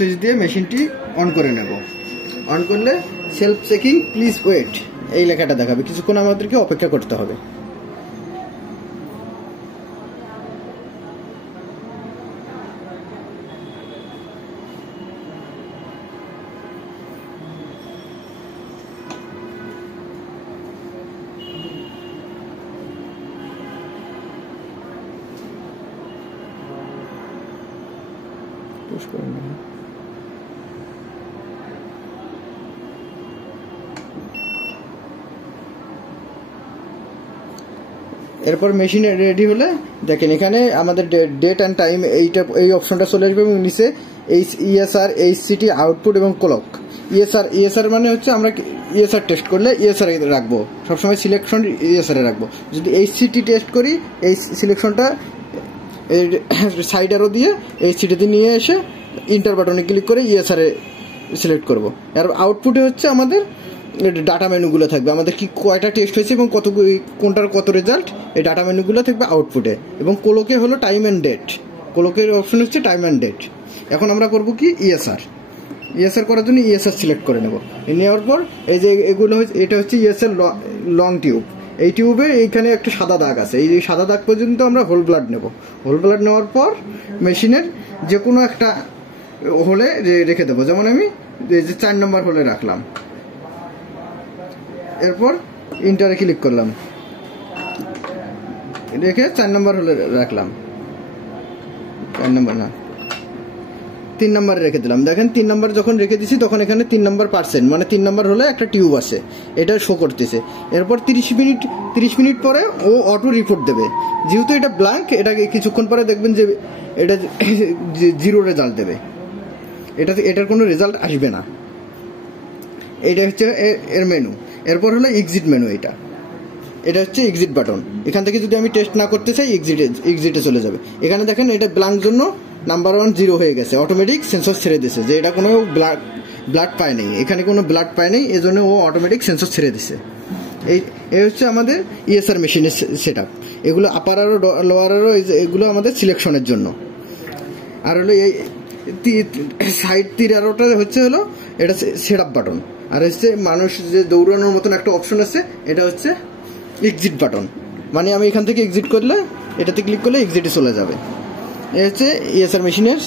Switch দিয়ে মেশিনটি on করে নেব। অন করলে সেলফ চেকিং প্লিজ ওয়েট এই লেখাটা দেখাবে, কিছুক্ষণ আমাদেরকে অপেক্ষা করতে হবে। এরপর মেশিন রেডি হলে দেখেন এখানে আমাদের ডেট অ্যান্ড টাইম এই অপশনটা চলে আসবে এবং নিচে ইএসআর, এইচসিটি, আউটপুট এবং ক্লক। ইএসআর মানে হচ্ছে আমরা ইএসআর টেস্ট করলে ইএসআর রাখবো, সবসময় সিলেকশন ইএসআর রাখবো। যদি এইচসিটি টেস্ট করি এই সিলেকশনটা সাইড অ্যারো দিয়ে এইচসিটিতে নিয়ে এসে ইন্টার বাটনে ক্লিক করে ইএসআর সিলেক্ট করবো। আর আউটপুটে হচ্ছে আমাদের ডাটা মেনুগুলো থাকবে, আমাদের কি কয়টা টেস্ট হয়েছে এবং কোনটার কত রেজাল্ট, এই ডাটা মেনুগুলো থাকবে আউটপুটে। এবং কোলোকে হলো টাইম অ্যান্ড ডেট, কোলোকের অপশন হচ্ছে টাইম অ্যান্ড ডেট। এখন আমরা করব কি ইএসআর করার জন্য ইএসআর সিলেক্ট করে নেব। নেওয়ার পর এই যে এগুলো হচ্ছে, এটা হচ্ছে ইএসআর লং টিউব। এই টিউবে এইখানে একটা সাদা দাগ আছে, এই সাদা দাগ পর্যন্ত আমরা হোল ব্লাড নেব। হোল ব্লাড নেওয়ার পর মেশিনের যে কোনো একটা হোলে রেখে দেবো, যেমন আমি এই যে 4 নম্বর হোলে রাখলাম। এরপর ইন্টারে ক্লিক করলাম, রেখে 4 নম্বর হলে রাখলাম। 4 নম্বর না, 3 নম্বরে রেখে দিলাম। দেখেন 3 নম্বর যখন রেখে দিছি তখন এখানে 3 নম্বর পার্সেন্ট মানে 3 নম্বর হলে একটা টিউব আছে, এটা শো করতেছে। এরপর 30 মিনিট পরে ও অটো রিপোর্ট দেবে। যেহেতু এটা ব্ল্যাঙ্ক, এটাকে কিছুক্ষণ পরে দেখবেন যে এটা 0 রেজাল্ট দেবে, এটার কোনো রেজাল্ট আসবে না। এটা হচ্ছে এর মেনু। এরপর হলো এক্সিট মেনু, এটা হচ্ছে এক্সিট বাটন। এখান থেকে যদি আমি টেস্ট না করতে চাই এক্সিটে চলে যাবে। এখানে দেখেন এটা ব্ল্যাঙ্ক জন্য নাম্বার 1 0 হয়ে গেছে, অটোমেটিক সেন্সর ছেড়ে দিয়েছে যে এটা কোনো ব্লাড পায় নেই, এখানে কোনো ব্লাড পায় নেই, এজন্য ও অটোমেটিক সেন্সর ছেড়ে দিছে। এই হচ্ছে আমাদের ইএসআর মেশিনের সেট আপ। এগুলো আপার আরও লোয়ার আরও এগুলো আমাদের সিলেকশনের জন্য। আর হলো এই সাইড তীর আরোটা হচ্ছে হলো এটা সেট আপ বাটন। আর হচ্ছে মানুষ যে দৌড়ানোর মতন একটা অপশন আছে, এটা হচ্ছে এক্সিট বাটন, মানে আমি এখান থেকে এক্সিট করলে এটাতে ক্লিক করলে এক্সিটে চলে যাবে। এই হচ্ছে ইএসআর মেশিনের